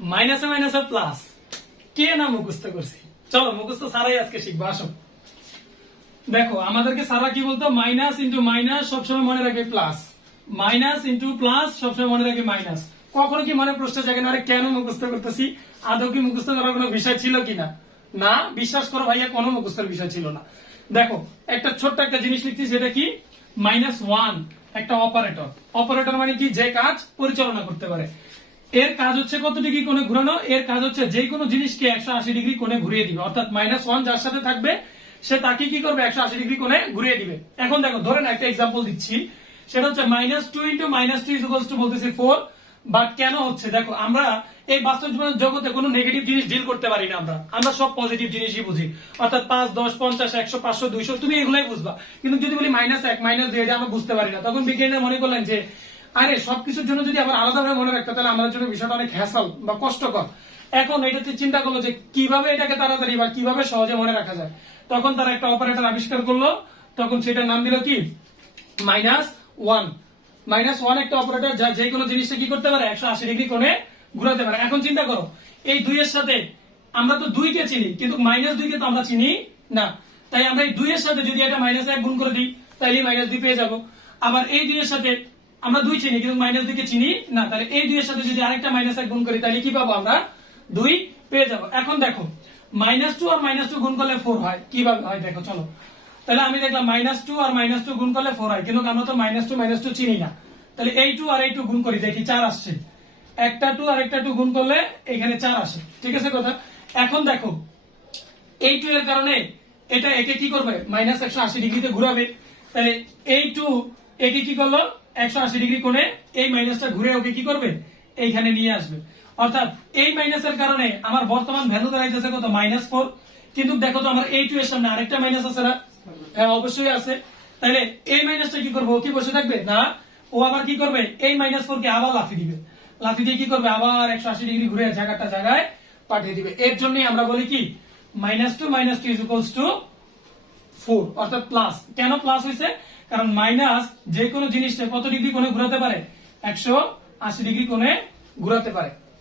মাইনাসে মাইনাসে প্লাস কে না মুখস্থ করছি। চলো মুখস্থ ছাড়াই আজকে শিখবো, আসো। দেখো আমাদেরকে সারা কি বলতো, মাইনাস ইন্টু মাইনাস সবসময় মনে রাখবে প্লাস, মাইনাস ইন্টু প্লাস সবসময় মনে রাখবে মাইনাস। কখনো কি মনে প্রশ্ন জাগে না কেন মুখস্থ করতেছি, আদৌ কি মুখস্থ করার কোনো বিষয় ছিল কিনা? না, বিশ্বাস করো ভাইয়া কোনো মুখস্থের বিষয় ছিল না। দেখো একটা ছোট্ট একটা জিনিস লিখছি, সেটা কি -1 একটা অপারেটর। অপারেটর মানে কি, যে কাজ পরিচালনা করতে পারে। এর কাজ হচ্ছে কত ডিগ্রি কোণে ঘুরানো, এর কাজ হচ্ছে যে কোনো জিনিসকে 180 ডিগ্রি কোণে ঘুরিয়ে দিবে, অর্থাৎ -1 যার সাথে থাকবে সে তাকে কি করবে 180 ডিগ্রি কোণে ঘুরিয়ে দিবে। এখন দেখো ধরেন একটা এক্সাম্পল দিচ্ছি, সেটা হচ্ছে -2 ইন্টু -2 বলতেছি 4। বাট কেন হচ্ছে, দেখো আমরা এই বাস্তব জীবনের জগতে কোনো নেগেটিভ জিনিস ডিল করতে পারি না, আমরা সব পজিটিভ জিনিসই বুঝি, অর্থাৎ 5 10 50 100 500 200 তুমি এগুলাই বুঝবা। কিন্তু যদি বলি -1 -2 এটা আমরা বুঝতে পারি না, তখন বিজ্ঞানীরা মনে করলেন যে আরে সবকিছুর জন্য যদি আবার আলাদাভাবে মনে রাখতে, তাহলে আমাদের জন্য বিষয়টা অনেক হ্যাসল বা কষ্টকর। এখন এটাতে চিন্তা করলো যে কিভাবে এটাকে তাড়াতাড়ি বা কিভাবে সহজে মনে রাখা যায়। তখন তারা একটা অপারেটর আবিষ্কার করলো, তখন সেটার নাম দিল কি -1। -1 একটা অপারেটর যা যে কোনো জিনিসটা কি করতে পারে 180 ডিগ্রি কোণে ঘুরাতে পারে। এখন চিন্তা করো এই 2 এর সাথে আমরা তো 2 কে চিনি, কিন্তু -2 কে তো আমরা চিনি না। তাই আমরা এই 2 এর সাথে যদি এটা -1 গুণ করে দিই, তাহলে -2 পেয়ে যাব। আবার এই 2 এর সাথে আমরা 2 চিনি, কিন্তু -2 কে চিনি না, তাহলে এই 2 এর সাথে যদি আরেকটা -1 গুণ করি, তাহলে কি পাবো আমরা 2 পেয়ে যাব। এখন দেখো -2 আর -2 গুণ করলে 4 হয়, কিভাবে হয় দেখো চলো। তাহলে আমি দেখলাম -2 আর -2 গুণ করলে 4 হয়, কিন্তু আমরা তো -2 চিনি না। তাহলে এই 2 আর এই 2 গুণ করি, দেখি 4 আসছে। একটা 2 আর একটা 2 গুণ করলে এখানে 4 আসে, ঠিক আছে কথা। এখন দেখো এই 2 এর কারণে এটা একে কি করবে -180 ডিগ্রিতে ঘুরাবে। তাহলে এই 2 একে কি করলো 180 ডিগ্রি কোণে এই মাইনাসটা ঘুরে ওকে কি করবে এইখানে নিয়ে আসবে। অর্থাৎ এই মাইনাসের কারণে আমার বর্তমান ভ্যালু দাঁড়াইতেছে কত -4। কিন্তু দেখো তো আমার এই 2 এর সামনে আরেকটা মাইনাস আছে না? হ্যাঁ অবশ্যই আছে। তাহলে এই মাইনাসটা কি করবে, ও কি বসে থাকবে না, ও আবার কি করবে এই -4 কে আবার লাফি দিবে, লাফি দিয়ে কি করবে আবার 180 ডিগ্রি ঘুরে জায়গাটা জায়গায় পাঠিয়ে দিবে। এর জন্যই আমরা বলি কি -2 4, অর্থাৎ প্লাস। কেন প্লাস হয়েছে, কারণ মাইনাস যে কোনো জিনিসটা কত ডিগ্রি কোণে ঘোরাতে পারে 180 ডিগ্রি কোণে ঘোরাতে পারে।